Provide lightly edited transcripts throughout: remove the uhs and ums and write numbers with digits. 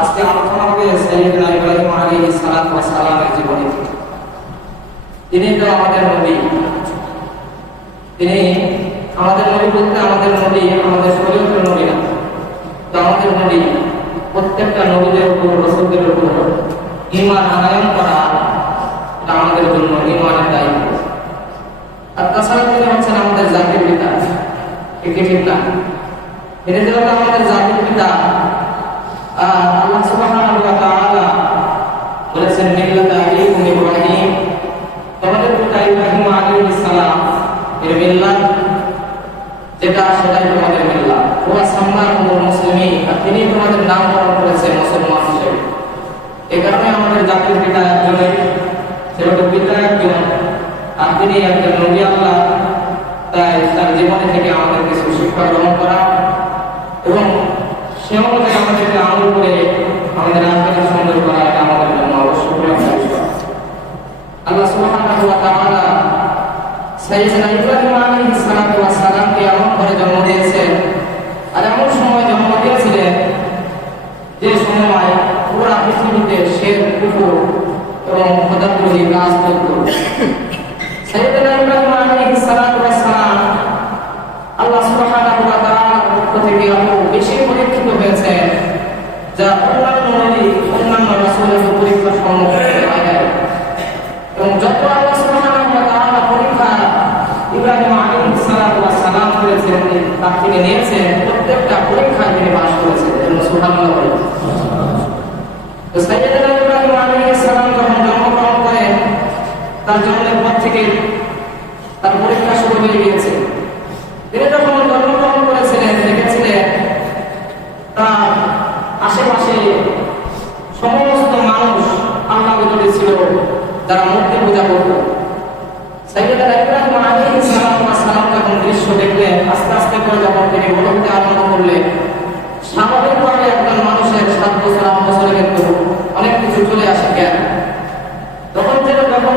আজকে আলোচনা হবে সাইয়েদনা ইব্রাহিম আলাইহিস সালাতু ওয়াস সালামের জীবনী থেকে। তিনি তো আমাদের নবী, তিনি আমাদের নবী বলতে আমাদের নবী আমাদের শরীয়তের নবী না, তো আমাদের নবী প্রত্যেকটা নবীদের উপর রাসূলদের উপর ঈমান আনয়ন করা এটা আমাদের জন্য ঈমানের দায়িত্ব। আর তাছাড়া তিনি হচ্ছেন আমাদের জাতির পিতা, ঠিক না? তিনি যেহেতু আমাদের জাতির পিতা, আল্লাহ সুবহানাহু ওয়া তাআলা বলেছেন মিল্লাতা আবিকুম ইব্রাহিম, তোমাদের পিতা ইব্রাহিম আলাইহিস সালাম এর মিল্লাত যেটা সেটাই তোমাদের মিল্লাত। ওয়া সাম্মাকুমুল মুসলিমিন, আর তিনি তোমাদের নামকরণ করেছেন মুসলমান হিসেবে। এই কারণে আমাদের জাতির পিতা একজনই, সেরকম পিতা একজন, আর তিনি একজন নবী আল্লাহ। তাই তার জীবনী থেকে আমাদের কিছু শিক্ষা গ্রহণ করা এবং সে অনুযায়ী আমাদেরকে আমল করে আমাদের আখেরাত সুন্দর করা, এটা আমাদের জন্য অবশ্যই প্রয়োজন। আল্লাহ সুবহানাহু ওয়া তাআলা সাইয়েদনা ইব্রাহিম আলাইহিস সালাতু ওয়াস সালামকে এমন করে জন্ম দিয়েছেন, আর এমন সময় জন্ম দিয়েছিলেন যে সময় পুরো পৃথিবীতে শিরক, কুফর এবং খোদাবিরোধী কাজ চলত। সাইয়েদনা ইব্রাহিম আলাইহিস সালাতু ওয়াস সালাম আল্লাহ সুবহানাহু ওয়া তাআলার পক্ষ থেকে এত বেশি পরীক্ষিত হয়েছে যা অন্যান্য রাসূলের পরীক্ষার সম্মুখীন হয় নাই। এবং যত আল্লাহ সুবহানাহু ওয়া তাআলা পরীক্ষা ইব্রাহিম আলাইহিস সালাতু ওয়াস সালাম করেছেন, তার থেকে নিয়েছেন, প্রত্যেকটা পরীক্ষায় তিনি পাস করেছেন। সুবহানাল্লাহ বলেন। তো সাইয়েদনা ইব্রাহিম আলাইহিস সালাম যখন জন্মগ্রহণ করেন, তার জন্মের পর থেকে তার পরীক্ষা শুরু হয়ে গিয়েছে। তিনি যখন জন্মগ্রহণ করেছিলেন, দেখেছিলেন তার আশেপাশে সমস্ত মানুষ আল্লাহ বিরোধী ছিল, যারা মূর্তি পূজা করত। সাইয়েদনা ইব্রাহিম আলাইহিস সালাম যখন দৃশ্য দেখলেন, আস্তে আস্তে করে যখন তিনি বলতে আরম্ভ করলেন, স্বাভাবিকভাবে একজন মানুষের 7 বছর 8 বছরে কিন্তু অনেক কিছু চলে আসে জ্ঞান। যখন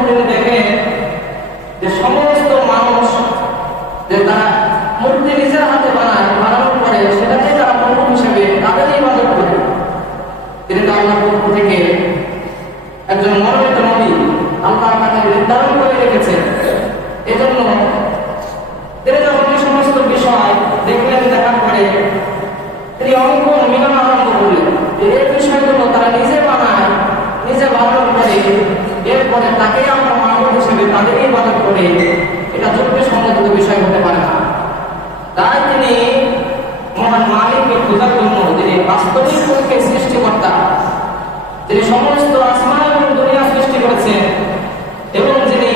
তিনি দেখেন যে সমস্ত মানুষ যে তারা মূর্তি নিজের হাতে বানানোর পরে সেটাকে তারা প্রভু হিসেবে তাদের ইবাদত করে, তিনি আল্লাহর পক্ষ থেকে একজন মনোনীত নবী আল্লাহ তাকে নির্ধারণ করে রেখেছেন। এজন্য তিনি যখন এই সমস্ত বিষয় দেখলেন, দেখার পরে তিনি অঙ্কন মিলন আরম্ভ করলেন যে এই বিষয়গুলো তারা নিজে বানায়, নিজে বানানোর পরে এরপরে তাকে আমরা মানব হিসেবে তাদেরই ইবাদত করে, এটা যুক্তিসঙ্গত বিষয় হতে পারে না। তাই তিনি মহান মালিককে খোঁজার জন্য, যিনি বাস্তবিক পক্ষে সৃষ্টিকর্তা, যিনি সমস্ত আসমান এবং দুনিয়া সৃষ্টি করেছেন এবং যিনি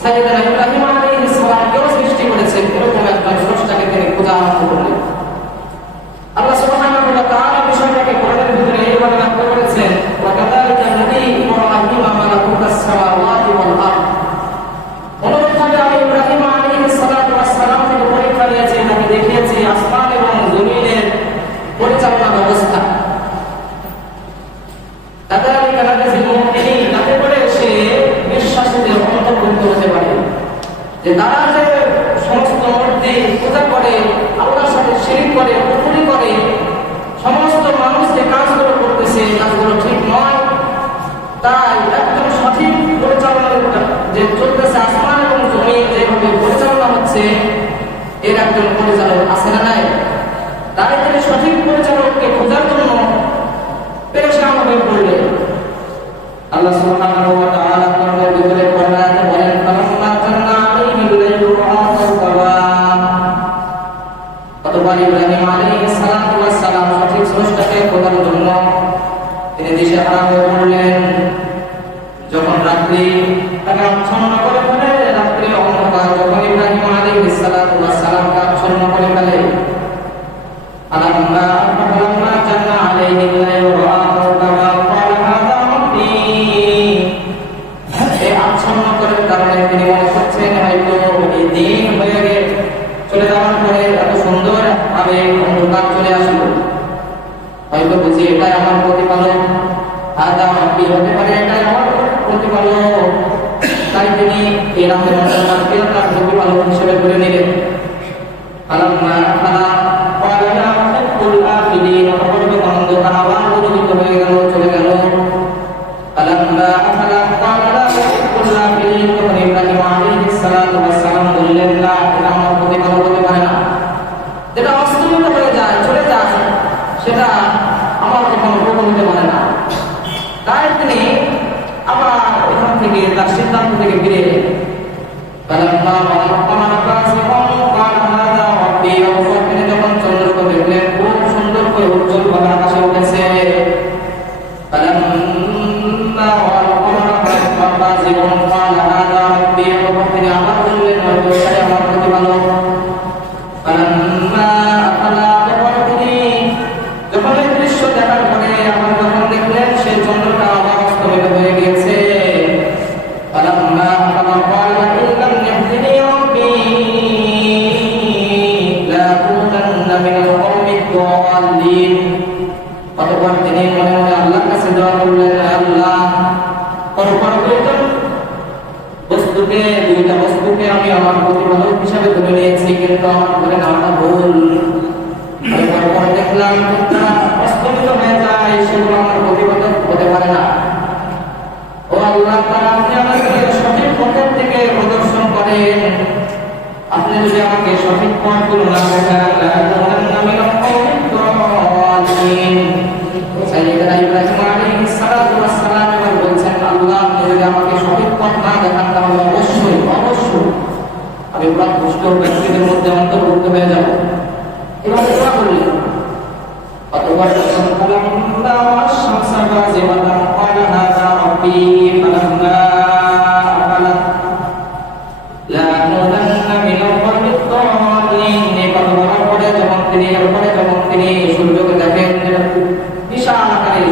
সাইয়েদনা ইব্রাহিম আলাইহিস সালামকেও সৃষ্টি করেছেন, এরকম একজন স্রষ্টাকে তিনি খোঁজা আরম্ভ করলেন। আল্লাহ সুবহানাহু ওয়া তাআলা বিষয়টাকে কোরআনের ভিতরে এইভাবে ব্যাখ্যা করেছেন, ওয়া কাযালিকা নবী ইব্রাহিম মালাকুতাস সামাওয়াতি ওয়াল আরদ। অনুরূপভাবে আমি ইব্রাহিম আলাইহিস সালাতু ওয়াস সালাম থেকে পরীক্ষা নিয়েছি, তাকে দেখিয়েছি আসমান এবং জমিনের পরিচালনা ব্যবস্থা। কাযালিকা নাজিল মুমিনিন, যাতে করে সে বিশ্বাসীদের অন্তর্ভুক্ত হতে পারে, যে তারা যে সমস্ত মূর্তি পূজা করে, আল্লাহর সাথে শিরক করে, কুফরি করে, সমস্ত মানুষ যে কাজগুলো করতেছে এই কাজগুলো ঠিক নয়। তাই একদম সঠিক পরিচালনা যে চলতেছে, আসমান এবং জমি যেভাবে পরিচালনা হচ্ছে, এর একজন পরিচালক আছে না নাই? তাই তিনি সঠিক পরিচালককে খোঁজার জন্য পেরেশান হয়ে পড়লেন। আল্লাহ সুবহানাহু ওয়া তাআলা কোরআনের ভিতরে বলেন, ফালাম্মা জান্না আলাইহিল লাইলু রাআ কাওকাবা। অতঃপর ইব্রাহিম আলাইহিস সালাতু ওয়াস সালাম সঠিক স্রষ্টাকে খোঁজার জন্য তিনি দিশেহারা হয়ে পড়লেন। যখন রাত্রি তাকে আচ্ছন্ন করে ফেলে, রাত্রি অন্ধকার যখন ইব্রাহিম আলাইহিস সালাতু ওয়াস সালামকে আচ্ছন্ন করে ফেলে, ফালাম্মা জান্না আলাইহিল লাইলু রাআ কাওকাবা ক্বালা হাযা রাব্বী। এই আচ্ছন্ন করার কারণে তিনি মনে করছেন হয়তো এই দিন হয়ে চলে যাওয়ার পরে এত সুন্দর ভাবে অন্ধকার চলে আসলো, হয়তো বুঝি এটাই আমার প্রতিপালক, হাযা রাব্বী, হতে পারে এটাই আমার প্রতিপালক। তাই তিনি এই রাতের অন্ধকারকে তার প্রতিপালক হিসেবে ধরে নিলেন। ফালাম্মা ক্বালা ইয়া রাব্বুল আফিলিন, অন্ধকার আবার কখনো প্রবল হতে পারে না। তাই তিনি আবার এখান থেকে তার সিদ্ধান্ত থেকে ফিরে এলেন। তিনি যখন চন্দ্রকে দেখলেন খুব সুন্দর করে উজ্জ্বল ভাবে আকাশে উঠেছে, তিনি আবার বললেন আমার প্রতিপালক। যখন এই দৃশ্য দেখার পরে আবার যখন দেখলেন সেই চন্দ্রটা আবার অস্তমিত হয়ে গিয়েছে, অতঃপর তিনি মনে মনে আল্লাহর কাছে দোয়া করলেন, আল্লাহ দুইটা বস্তুকে আমি আমার প্রতিপালক হিসাবে ধরে নিয়েছি, কিন্তু আমার ধরে নেওয়াটা ভুল। পরে দেখলাম অস্তমিত হয়ে যায়, সেগুলো আমার প্রতিপালক হতে পারে না। ও আল্লাহ, আপনি আমাকে সঠিক পথের দিকে প্রদর্শন করেন। আপনি যদি আমাকে সঠিক পথগুলো না দেখান, আমি সাইয়েদনা ইব্রাহিম আলাইহিস সালাতু ওয়াস সালাম এবার বলছেন, আল্লাহ আপনি যদি আমাকে সঠিক পথ না দেখান তাহলে অবশ্যই আমি পথভ্রষ্ট ব্যক্তিদের মধ্যে অন্তর্ভুক্ত হয়ে যাব। এবার দোয়া করলেন। অতঃপর যখন কালামুল্লাহ ওয়াস শামসা বাযিগাতান ক্বালা হাযা রাব্বী ফালাম্মা আফালাত লা আকুনান্না মিনাল কওমিদ দাল্লিন। এই কথা বলার পরে যখন তিনি সূর্যকে দেখেন বিশাল আকারে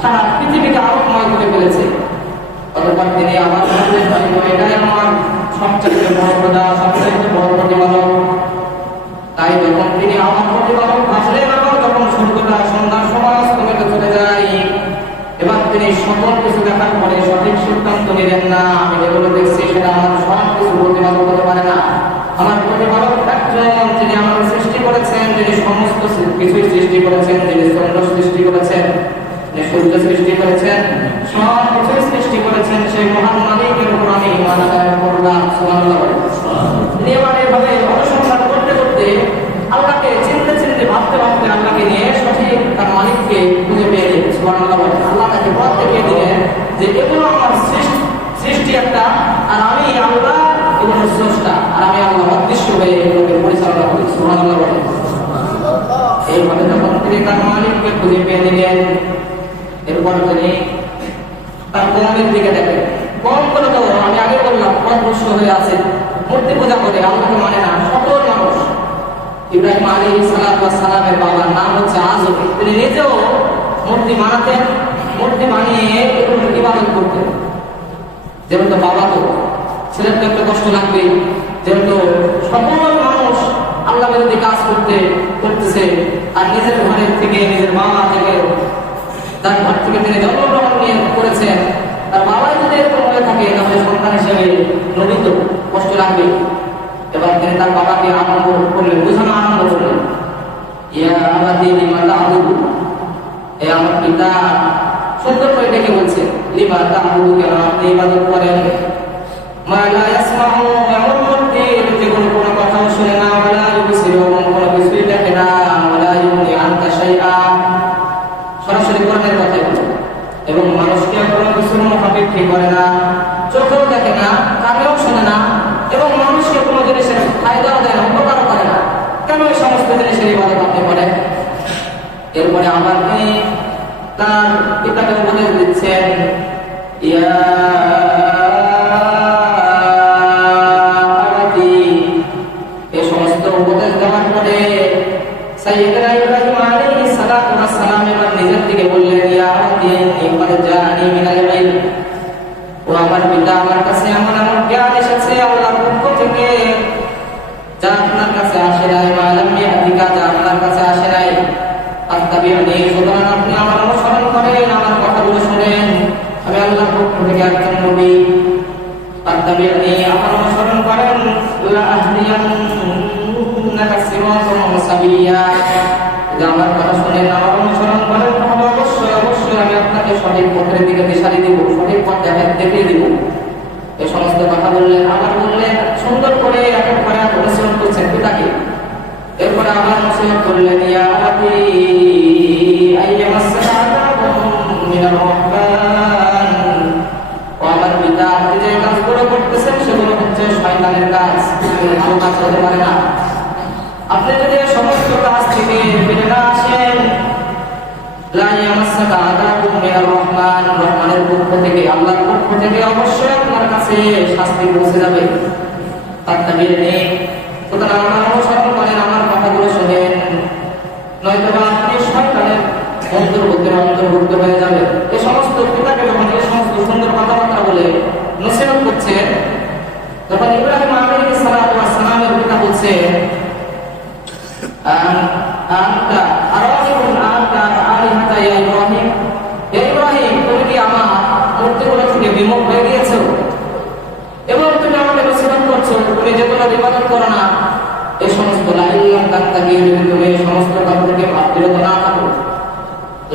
সারা পৃথিবীকে আলোকময় করে ফেলেছে, অতঃপর তিনি আবার বললেন, এটাই আমার সবচেয়ে বড় খোদা, সবচেয়ে বড় প্রতিপালক। তাই যখন তিনি আমার প্রতিপালক ভাবলেন, আবার যখন সূর্যটা সন্ধ্যার সময় অস্তমিত চলে যায়, এবার তিনি সকল কিছু দেখার পরে সঠিক সিদ্ধান্ত নিলেন না, আমি যেগুলো দেখছি সেটা আমার সব কিছু প্রতিপালক হতে পারে না। আমার প্রতিপালক একজন, যিনি আমাকে সৃষ্টি করেছেন, যিনি সমস্ত কিছুই সৃষ্টি করেছেন, যিনি চন্দ্র সৃষ্টি করেছেন, যিনি সূর্য সৃষ্টি করেছেন, সব কিছুই সৃষ্টি করেছেন, সেই মহান মালিকের উপর আমি ঈমান আনয়ন করলাম। সুবহানাল্লাহ। তিনি এবার এভাবে অনুসন্ধান করতে করতে আল্লাহকে চিনতে ভাবতে আল্লাহকে নিয়ে সঠিক তার মালিককে খুঁজে পেয়ে গেলেন। সুবহানাল্লাহ। আল্লাহ তাকে পথ দেখিয়ে দিলেন যে এগুলো আমার সৃষ্টি একটা, আর আমি আল্লাহ এগুলোর স্রষ্টা, আর আমি আল্লাহ অদৃশ্য হয়ে এগুলোকে পরিচালনা করি। সুবহানাল্লাহ। এইভাবে যখন তিনি তার মালিককে খুঁজে পেয়ে দিলেন, এরপর তিনি তার কওমের দিকে দেখেন। কওমগুলো তো আমি আগে বললাম পথভ্রষ্ট হয়ে আছে, মূর্তি পূজা করে, আল্লাহকে মানে না সকল মানুষ। ইব্রাহিম আলাইহিস সালাতু ওয়াস সালামের বাবার নাম হচ্ছে আযর। তিনি নিজেও মূর্তি বানাতেন, মূর্তি বানিয়ে এগুলোর ইবাদত করতেন। যেহেতু বাবা তো ছেলের তো একটু কষ্ট লাগবে, যেহেতু সকল মানুষ আল্লাহ বিরোধী কাজ করতেছে, আর নিজের ঘরের থেকে, নিজের বাবা থেকে, তার ঘর থেকে তিনি জন্মগ্রহণ নিয়ে করেছেন, তার বাবাই যদি এরকম হয়ে থাকে তাহলে সন্তান হিসেবে নবী তো কষ্ট লাগবে। এবার তিনি তার বাবাকে আনন্দ করলেন, বোঝানো আনন্দ করলেন, ইয়া আবাদি লিমা তা'বুদু, হে আমার পিতা, সুন্দর করে ডেকে বলছেন, লিমা তা'বুদু, কেন আপনি ইবাদত করেন, মা লা ইয়াসমাউ, এমন মূর্তি যেগুলো কোনো কথাও শুনে না, ওয়ালা ইউবসিরু, কোনো কিছুই দেখে না, ওয়ালা ইউগনি আনকা শাইআ, সরাসরি কোরআনের কথাই বলে, এবং মানুষকে কোনো কিছুর মুখাপেক্ষী করে না, চোখেও দেখে না, কানেও শোনে না, এবং মানুষকে কোনো জিনিসের ফায়দাও দেয় না, উপকারও করে না, কেন এই সমস্ত জিনিসের ইবাদত আপনি করেন? এরপরে আবার তিনি তার পিতাকে উপদেশ দিচ্ছেন, ইয়া আবাদি, এই সমস্ত উপদেশ দেওয়ার পরে সাইয়েদনা ইব্রাহিম আলাইহিস সালাতু ওয়াস সালাম এবার নিজের দিকে বললেন, ইয়া আবাদি ইন্নী ক্বাদ জাআনি মিনাল ইলম, ও আমার পিতা, আমার কাছে এমন জ্ঞান এসেছে আল্লাহর পক্ষ থেকে যা আপনার কাছে আসে নাই, মা'লাম ইয়াতিকা, যা আপনার কাছে আসে নাই, আত্তাবিউনি, সুতরাং আপনি আমার অনুসরণ করেন, আমার কথাগুলো শুনেন, আমি আল্লাহর পক্ষ থেকে একজন নবী, আত্তাবিউনি, আমার অনুসরণ করেন, লা আহদিয়ান্নাকা সিরাতান সাবিয়্যা, যদি আমার কথা শুনেন, আমার অনুসরণ করেন, তাহলে অবশ্যই আমি আপনাকে সঠিক পথের দিকে দিশারি দিব, সঠিক পথ দেখিয়ে দিব। এই সমস্ত কথা বললেন, আবার বললেন, সুন্দর করে এক এক করে অনুসরণ করছেন পিতাকে। এরপরে আবার নসিহত করলেন, ইয়া আবাদি আইয়ামাস সালাত লা ইয়ামাসসাকা আযাবুম মিনার রহমান, রহমানের পক্ষ থেকে, আল্লাহর পক্ষ থেকে অবশ্যই আপনার কাছে শাস্তি পৌঁছে যাবে। তাত্তাবিরনি, সুতরাং আমার অনুসরণ করেন, আমার কথাগুলো শুনেন, নয়তোবা আপনি শয়তানের অন্তর্ভুক্ত হয়ে যাবেন। এই সমস্ত পিতাকে যখন এই সমস্ত সুন্দর কথাবার্তা বলে নসিহত করছেন, তখন ইব্রাহিম আলাইহিস সালাতু ওয়াস সালামের পিতা বলছে, আনতা আরাকিবুন আনতা আলিহাতা ইয়া ইব্রাহিম, হে ইব্রাহিম, তুমি কি আমার মূর্তিগুলো থেকে বিমুখ হয়ে গিয়েছো এবং তুমি আমাকে নসিহত করছো তুমি যেগুলো ইবাদত করো না, এই সমস্ত লাইলাম তাত্তাকি, যদি তুমি এই সমস্ত কথা থেকে বিরত না থাকো,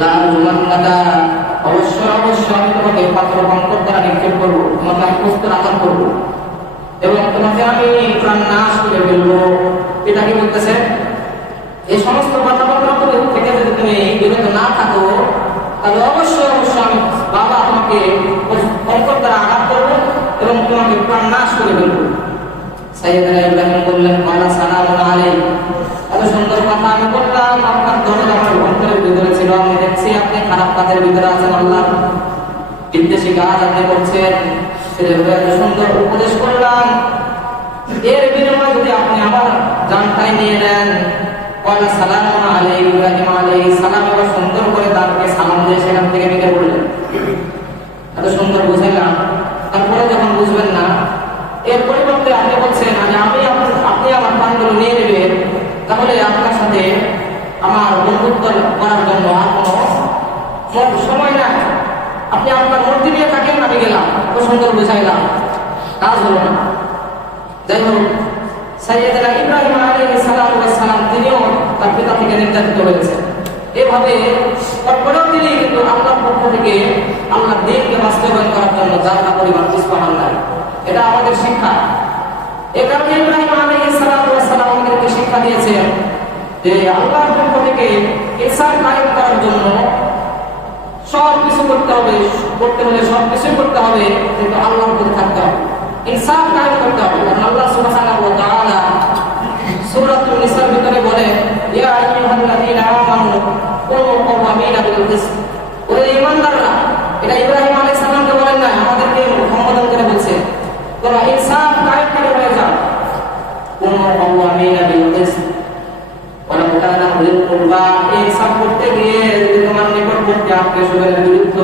লা জুমান্নাকা, অবশ্যই আমি তোমাকে পাথর কঙ্কর দ্বারা নিক্ষেপ করবো, তোমাকে আমি প্রস্তুত আঘাত করবো এবং তোমাকে আমি প্রাণ নাশ করে ফেলবো। এটা কি বলতেছে? এই সমস্ত কথাবার্তা থেকে যদি তুমি বিরত না থাকো, তাহলে অবশ্যই আমি বাবা তোমাকে কঙ্কর দ্বারা আঘাত করবো এবং তোমাকে প্রাণ নাশ করে ফেলবো। সাইয়েদনা ইব্রাহিম বললেন, ওয়ালা সালামুন আলাইহি, এত সুন্দর কথা আমি বললাম, আপনার দরদ আমার অন্তরের ভিতরে ছিল, আমি দেখছি আপনি খারাপ কাজের ভিতরে আছেন, আল্লাহর বিদ্বেষী কাজ আপনি করছেন, সেটা এত সুন্দর উপদেশ করলাম, এর বিনিময়ে যদি আপনি আমার জানটাই নিয়ে নেন, ওয়ালা সালামুন আলাইহি, ইব্রাহিম আলাইহিস সালাম এবার সুন্দর করে তাকে সালাম দিয়ে সেখান থেকে বেরিয়ে পড়লেন। এত সুন্দর বুঝাইলাম, তারপরে যখন বুঝবেন না, এর পরিবর্তে আপনি বলছেন আপনি আমার প্রাণগুলো নিয়ে নেবেন, তাহলে আপনার সাথে আমার বন্ধুত্ব করার জন্য আর কোনো সময় নাই, আপনি আপনার মূর্তি নিয়ে থাকেন, আমি গেলাম, খুব সুন্দর বুঝাইলাম, কাজ হলো না। যাই হোক, সাইয়েদনা ইব্রাহিম আলাইহিস সালাতু ওয়াস সালাম তিনিও তার পিতা থেকে নির্যাতিত হয়েছেন। এভাবে তারপরেও তিনি কিন্তু আল্লাহর পক্ষ থেকে আল্লাহর দ্বীনকে বাস্তবায়ন করার জন্য যারা পরিবার পিছপা নাই। এটা আমাদের শিক্ষা। এ কারণে ইব্রাহিম আলাইহিস সালাতু ওয়াস সালাম আমাদেরকে শিক্ষা দিয়েছেন যে আল্লাহর পক্ষ থেকে ইনসাফ কায়েম করার জন্য সব কিছু করতে হলে সব কিছু করতে হবে, কিন্তু আল্লাহর উপর থাকতে হবে, ইনসাফ কায়েম করতে হবে। কারণ আল্লাহ সুবহানাহু ওয়া তাআলা সূরাতুন নিসার ভিতরে বলে, ইয়া আইয়ুহাল্লাযীনা আমানু কুনু কাওয়ামিনা বিল কিসত, ওরে ঈমানদাররা, এটা ইব্রাহিম আলাইহিস সালামকে বলেন না, আমাদেরকে সম্বোধন করে বলছে, তোমরা ইনসাফ কায়েমকারী হয়ে যাও, কুনু কাওয়ামিনা বিল কিসত ওয়ালা কানা লিল কুরবা, ইনসাফ করতে গিয়ে যদি তোমার নিকটবর্তী আত্মীয়স্বজনের বিরুদ্ধে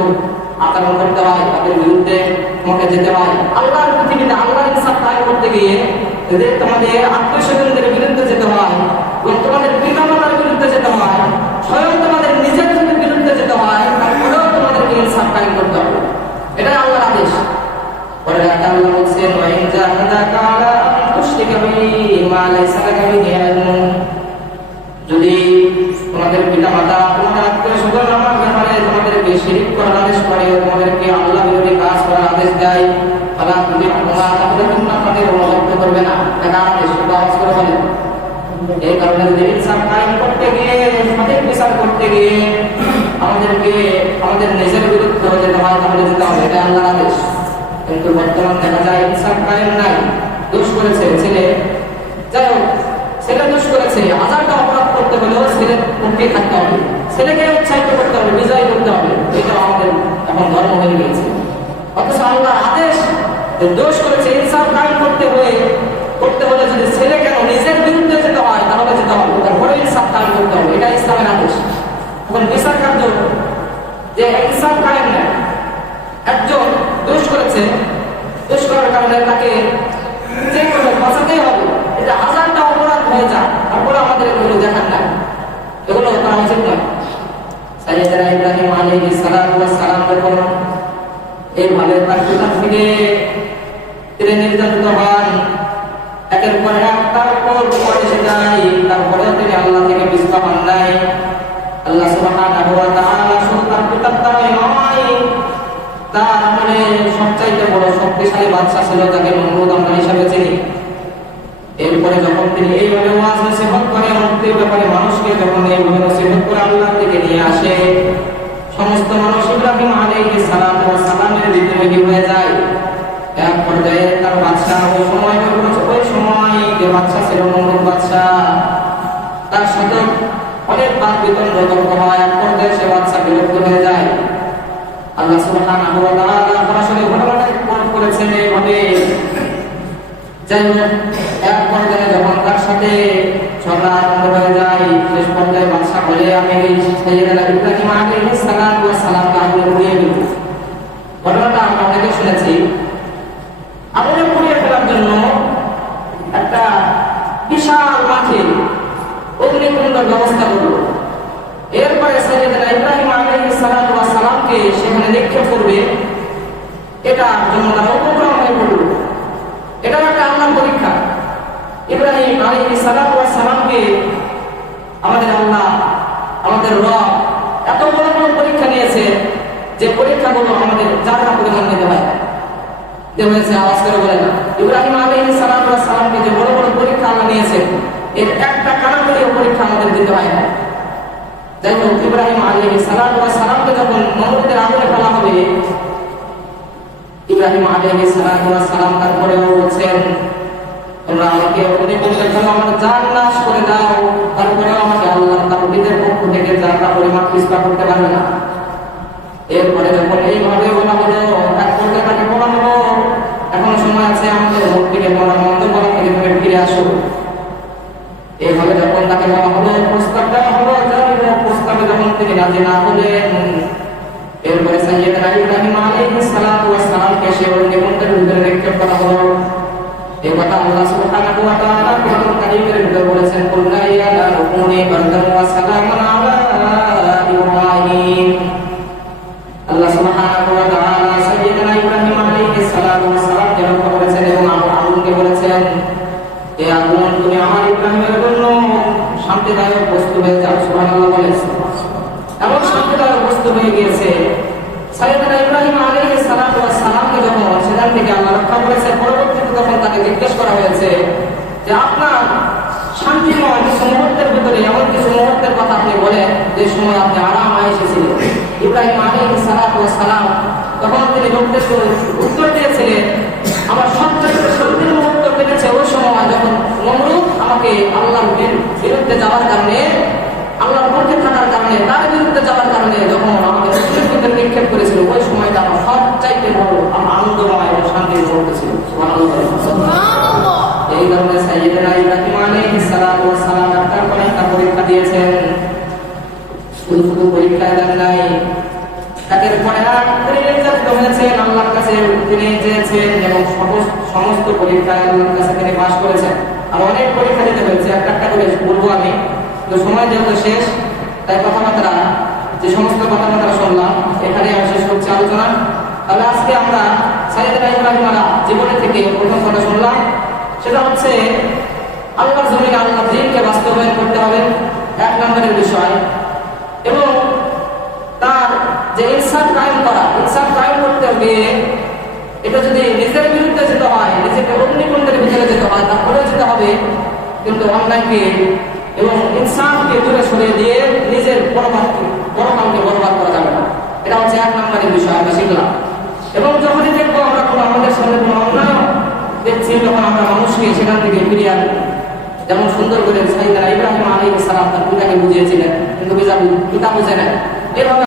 আচরণ করতে হয়, তাদের বিরুদ্ধে তোমাকে যেতে হয়, আল্লাহর পৃথিবীতে আল্লাহর ইনসাফ কায়েম করতে গিয়ে যদি তোমাদের আত্মীয়স্বজনদের বিরুদ্ধে যেতে হয় এবং তোমাদের পিতামাতার বিরুদ্ধে যেতে হয়, স্বয়ং তোমাদের নিজের বিরুদ্ধে যেতে হয়, তারপরেও তোমাদেরকে ইনসাফ কায়েম করতে হবে। এটাই আল্লাহর আদেশ। পরে আল্লাহ বলছেন, ওয়া ইন জাহাদাকা আলা আন তুশরিকা বি মা লাইসা লাকা বিহি ইলমুন, যদি তোমাদের পিতামাতা তোমাদের আত্মীয়স্বজন আমার ব্যাপারে তোমাদেরকে শিরক করার আদেশ করে, তোমাদেরকে আল্লাহ বিরোধী কাজ করার আদেশ দেয়, তাহলে তুমি তাহলে তোমরা তাদের অনুগত করবে না। এটা আদেশ, আওয়াজ করে বলেন। এই কারণে যদি ইনসাফ কায়েম করতে গিয়ে, সঠিক বিচার করতে গিয়ে আমাদেরকে আমাদের নিজের বিরুদ্ধে যেতে হয়, তাহলে যেতে হবে, এটা আল্লাহর আদেশ। কিন্তু বর্তমান দেখা যায় ইনসাফ কায়েম নাই, দোষ করেছে ছেলে, যাই হোক ছেলে দোষ করেছে, হাজারটা অপরাধ করতে হলেও ছেলের পক্ষে থাকতে হবে, ছেলেকে উৎসাহিত করতে হবে, বিজয় করতে হবে, এটা আমাদের এখন ধর্ম হয়ে গেছে। অথচ আল্লাহর আদেশ, দোষ করেছে, ইনসাফ কায়েম করতে হলে যদি ছেলে কেন নিজের বিরুদ্ধে যেতে হয়, তাহলে যেতে হবে, তারপরে ইনসাফ কায়েম করতে হবে, এটা ইসলামের আদেশ। এখন বিচার কার্য যে ইনসাফ কায়েম নেয়, একজন দোষ করেছে, দোষ করার কারণে তাকে যে কোনো বাঁচাতেই হবে, এটা হাজারটা অপরাধ হয়ে যায়, তারপরে আমাদের এগুলো দেখার নাই, এগুলো করা উচিত নয়। সাইয়েদনা ইব্রাহিম আলাইহিস সালাতু ওয়াস সালাম যখন এইভাবে তার পিতা থেকে তিনি নির্যাতিত হন, একের পর এক তারপর এসে যায়, তারপরেও তিনি আল্লাহ থেকে পিছপা হন নাই। আল্লাহ সুবহানাহু ওয়া তাআলা শুধু তার পিতার দ্বারাই নয়, তার আমলে সবচাইতে বড় শক্তিশালী বাদশা ছিল, তাকে নমরুদ আমরা হিসাবে চিনি। এরপরে যখন তিনি এইভাবে ওয়াজ নসিহত করে, মুক্তির ব্যাপারে মানুষকে যখন এইভাবে নসিহত করে আল্লাহর দিকে নিয়ে আসে, সমস্ত মানুষ ইব্রাহিম আলাইহিস সালাতু ওয়াস সালামের দিকে হয়ে যায়। এক পর্যায়ে তার বাদশা ওই সময় যে বাদশা ছিল নমরুদ বাদশা, তার সাথে অনেক বাদ বিতন্ড তর্ক হয়। এক পর্যায়ে বলে সে বাচ্চা বিরক্ত হয়ে যায়। আল্লাহ সুবহানাহু ওয়া তাআলা সরাসরি ঘটনাটা কোট করেছেন এইভাবে, যাই হোক এক পর্যায়ে যখন তার সাথে ঝগড়া আরম্ভ হয়ে যায়, শেষ পর্যায়ে বাদশা বলে আমি এই সাইয়েদনা ইব্রাহিম আলাইহিস সালাতু ওয়াস সালামকে আগুনে পুড়িয়ে দেব। ঘটনাটা আমরা অনেকে শুনেছি। আগুনে পুড়িয়ে ফেলার জন্য একটা বিশাল মাঠে অগ্নিকুণ্ডের ব্যবস্থা করলো। এরপরে সাইয়েদনা ইব্রাহিম আলাইহিস সালাতু ওয়াস সালামকে সেখানে নিক্ষেপ করবে, এটার জন্য তারা উপক্রম হয়ে পড়ল। এটা একটা আল্লাহর পরীক্ষা। ইব্রাহিম আলাইহিস সালাতু ওয়াস সালামকে আমাদের আল্লাহ, আমাদের রব এত বড় বড় পরীক্ষা নিয়েছে যে পরীক্ষাগুলো আমাদের জানা পরিমাণ নিতে হয়। হয়েছে আওয়াজ করে বলে না, ইব্রাহিম আলাইহিস সালাতু ওয়াস সালামকে যে বড় বড় পরীক্ষা আল্লাহ নিয়েছে, এর একটা কানাকড়িও পরীক্ষা আমাদের দিতে হয় না। যাই হোক, ইব্রাহিম আলাইহিস সালাতু ওয়াস সালামকে যখন নমরুদের আগুনে ফেলা হবে, ইব্রাহিম আলাইহিস সালাতু ওয়াস সালাম তারপরেও বলছেন, তোমরা আমাকে অগ্নিকুণ্ডে ফেলো, আমার জান নাশ করে দাও, তারপরেও আমাকে আল্লাহর তাওহীদের পক্ষ থেকে জান্নাত পরিমাণ কিসবা করতে পারবে না। এরপরে যখন এইভাবে বলা হলো, এক পর্যায়ে তাকে বলা হলো, এখন সময় আছে আমাদের মুখ থেকে বলা মন্দ বলা থেকে তুমি ফিরে আসো। এইভাবে যখন তাকে বলা হলো, প্রস্তাব দেওয়া হলো, প্রস্তাবে যখন তিনি রাজি না হলেন, এরপরে সাইয়েদনা ইব্রাহিম আলাইহিস সালাতু ওয়াস সালামকে সে অগ্নিকুণ্ডের ভিতরে নিক্ষেপ করা হলো। এই কথা আল্লাহ সুবহানাহু ওয়া তাআলা কোরআন কারীমের ভিতরে বলেছেন, কুল্লা ইয়া নারু কুনি বারদান ওয়া সালামান আলা ইব্রাহিম। আল্লাহ সুবহানাহু ওয়া তাআলা সাইয়েদনা ইব্রাহিম আলাইহিস সালাতু ওয়াস সালামকে লক্ষ্য করেছেন এবং আগুনকে বলেছেন, এই আগুন তুমি আমার ইব্রাহিমের জন্য শান্তিদায়ক বস্তু হয়ে যাও। সুবহানাল্লাহ বলেন। এমন শান্তিদায়ক বস্তু হয়ে গিয়েছে। সাইয়েদনা ইব্রাহিম আলাইহিস সালাতু ওয়াস সালামকে যখন সেখান থেকে আল্লাহ রক্ষা করেছে, পরবর্তীতে যখন তাকে জিজ্ঞেস করা হয়েছে যে আপনার শান্তিময় কিছু মুহূর্তের ভিতরে এমন কিছু মুহূর্তের কথা আপনি বলেন যে সময় আপনি আরাম এসেছিলেন, ইব্রাহিম আলাইহিস সালাতু ওয়াস সালাম তখন তিনি লোকদেরকে উত্তর দিয়েছিলেন, আমার সবচেয়ে শান্তির মুহূর্ত কেটেছে ওই সময় যখন নমরুদ আমাকে আল্লাহর বিরুদ্ধে যাওয়ার কারণে, আল্লাহর পক্ষে থাকার কারণে, তার বিরুদ্ধে যাওয়ার কারণে যখন আমাকে ভিতরে নিক্ষেপ করেছিল, ওই সময়টা আমার সবচাইতে বড় আমার আনন্দময় এবং শান্তির মুহূর্ত ছিল। সুবহানাল্লাহ। এই কারণে সাইয়েদনা ইব্রাহিম আলাইহিস সালাতু ওয়াস সালাম তারপরে একটা পরীক্ষা দিয়েছেন। শুধু পরীক্ষা দেন নাই, তাদের পরে নির্যাতিত হয়েছেন, আল্লাহর কাছে তিনি চেয়েছেন এবং সমস্ত পরীক্ষায় আল্লাহর কাছে তিনি পাশ করেছেন। আর অনেক পরীক্ষা দিতে হয়েছে, একটা একটা করে বলবো আমি, তো সময় যেহেতু শেষ, তাই কথাবার্তা যে সমস্ত কথাবার্তা শুনলাম এখানে আমি শেষ করছি আলোচনা। তাহলে আজকে আমরা সাইয়েদনা ইব্রাহিম জীবনী থেকে প্রথম কথা শুনলাম, সেটা হচ্ছে আল্লাহর জমিনে আল্লাহর দ্বীনকে বাস্তবায়ন করতে হবে, এক নম্বরের বিষয়। এবং তার যে ইনসাফ কায়েম করা, ইনসাফ কায়েম করতে গিয়ে এটা যদি নিজের বিরুদ্ধে যেতে হয়, নিজেকে অগ্নিকুণ্ডের ভিতরে যেতে হয়, তারপরেও যেতে হবে, কিন্তু অন্যায়কে এবং ইনসাফকে দূরে সরিয়ে দিয়ে নিজের পরকালকে বরবাদ করা যাবে না। এটা হচ্ছে এক নম্বরের বিষয় আমরা শিখলাম। এবং যখনই দেখবো আমরা কোনো আমাদের সামনে কোনো অন্যায় দেখছি, তখন আমরা মানুষকে সেখান থেকে ফিরিয়ে আনবো। যেমন সুন্দর করে সাইয়েদনা ইব্রাহিম আলাইহিস সালাম তার পিতাকে বুঝিয়েছিলেন, কিন্তু পিতা বুঝে নেন। এভাবে